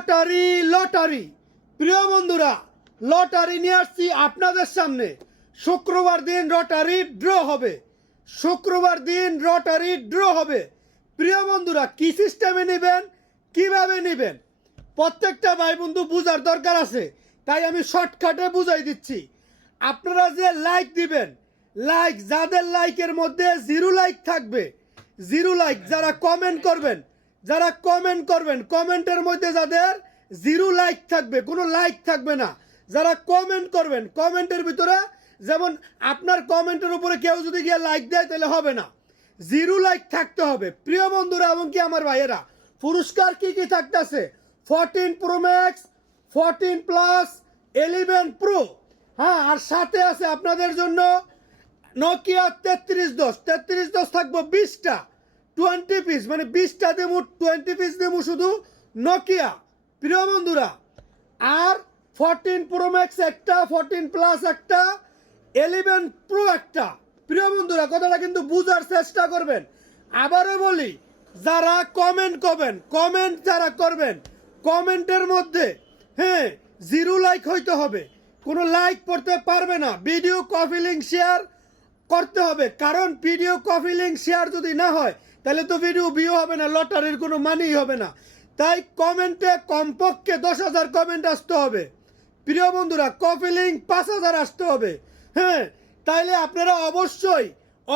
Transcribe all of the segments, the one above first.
Lottery lottery প্রিয় বন্ধুরা, lottery নিয়ে আসছি আপনাদের সামনে। শুক্রবার দিন লটারি ড্র হবে। শুক্রবার দিন লটারি ড্র হবে। প্রিয় বন্ধুরা, কি সিস্টেমে নেবেন, কিভাবে নেবেন, প্রত্যেকটা ভাই বন্ধু বুঝার দরকার আছে। তাই আমি শর্টকাটে বুঝাই দিচ্ছি। আপনারা যে লাইক দিবেন, লাইক যাদের লাইকের মধ্যে 0 লাইক থাকবে, 0 লাইক, যারা কমেন্ট করবেন কমেন্টের মধ্যে যাদের 0 লাইক থাকবে, কোনো লাইক থাকবে না, যারা কমেন্ট করবেন কমেন্টের ভিতরে, যেমন আপনার কমেন্টের উপরে কেউ যদি গিয়ে লাইক দেয় তাহলে হবে না, 0 লাইক থাকতে হবে। প্রিয় বন্ধুরা এবং কি আমার ভাইয়েরা, পুরস্কার কি কি থাকতেছে? 14 প্রো ম্যাক্স, 14 প্লাস, 11 প্রো, হ্যাঁ, আর সাথে আছে আপনাদের জন্য নোকিয়া 3310 থাকবো 20টা, 20 পিস, মানে 20টা দেবো, 20 পিস দেবো শুধু নোকিয়া। প্রিয় বন্ধুরা, আর 14 প্রো ম্যাক্স একটা, 14 প্লাস একটা, 11 প্রো একটা। প্রিয় বন্ধুরা, কথাটা কিন্তু বুঝার চেষ্টা করবেন। আবারও বলি, যারা যারা করবেন কমেন্টের মধ্যে, হ্যাঁ, 0 লাইক হইতে হবে, কোনো লাইক পড়তে পারবে না। ভিডিও কপি লিঙ্ক শেয়ার করতে হবে, কারণ ভিডিও কপি লিঙ্ক শেয়ার যদি না হয় তাহলে তো ভিডিও ভিউ হবে না, লটারির কোনো মানেই হবে না। তাই কমেন্টে কমপক্ষে 10,000 কমেন্ট আসতে হবে। প্রিয় বন্ধুরা, কপি লিঙ্ক 5,000 আসতে হবে, হ্যাঁ। তাইলে আপনারা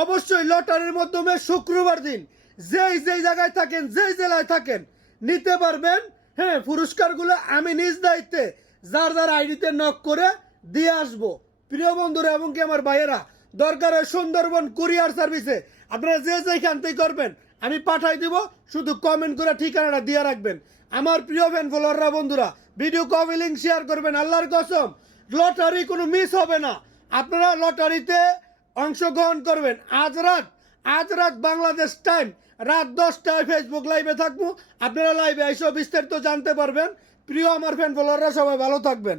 অবশ্যই লটারির মাধ্যমে শুক্রবার দিন যেই জায়গায় থাকেন, যেই জেলায় থাকেন নিতে পারবেন। হ্যাঁ, পুরস্কারগুলো আমি নিজ দায়িত্বে যার আইডিতে নক করে দিয়ে আসবো। প্রিয় বন্ধুরা এবং কি আমার ভাইয়েরা, দরকার হয় সুন্দরবন কুরিয়ার সার্ভিসে, আপনারা যেখান থেকে করবেন আমি পাঠাই দিব, শুধু কমেন্ট করে ঠিকানাটা দিয়ে রাখবেন। আমার প্রিয় ফ্যান ফলোয়াররা বন্ধুরা, ভিডিও কপি লিঙ্ক শেয়ার করবেন। আল্লাহর কসম, লটারি কোনো মিস হবে না। আপনারা লটারিতে অংশগ্রহণ করবেন। আজ রাত বাংলাদেশ টাইম রাত 10টায় ফেসবুক লাইভে থাকবো। আপনারা লাইভে এসে বিস্তারিত জানতে পারবেন। প্রিয় আমার ফ্যান ফলোয়াররা, সবাই ভালো থাকবেন।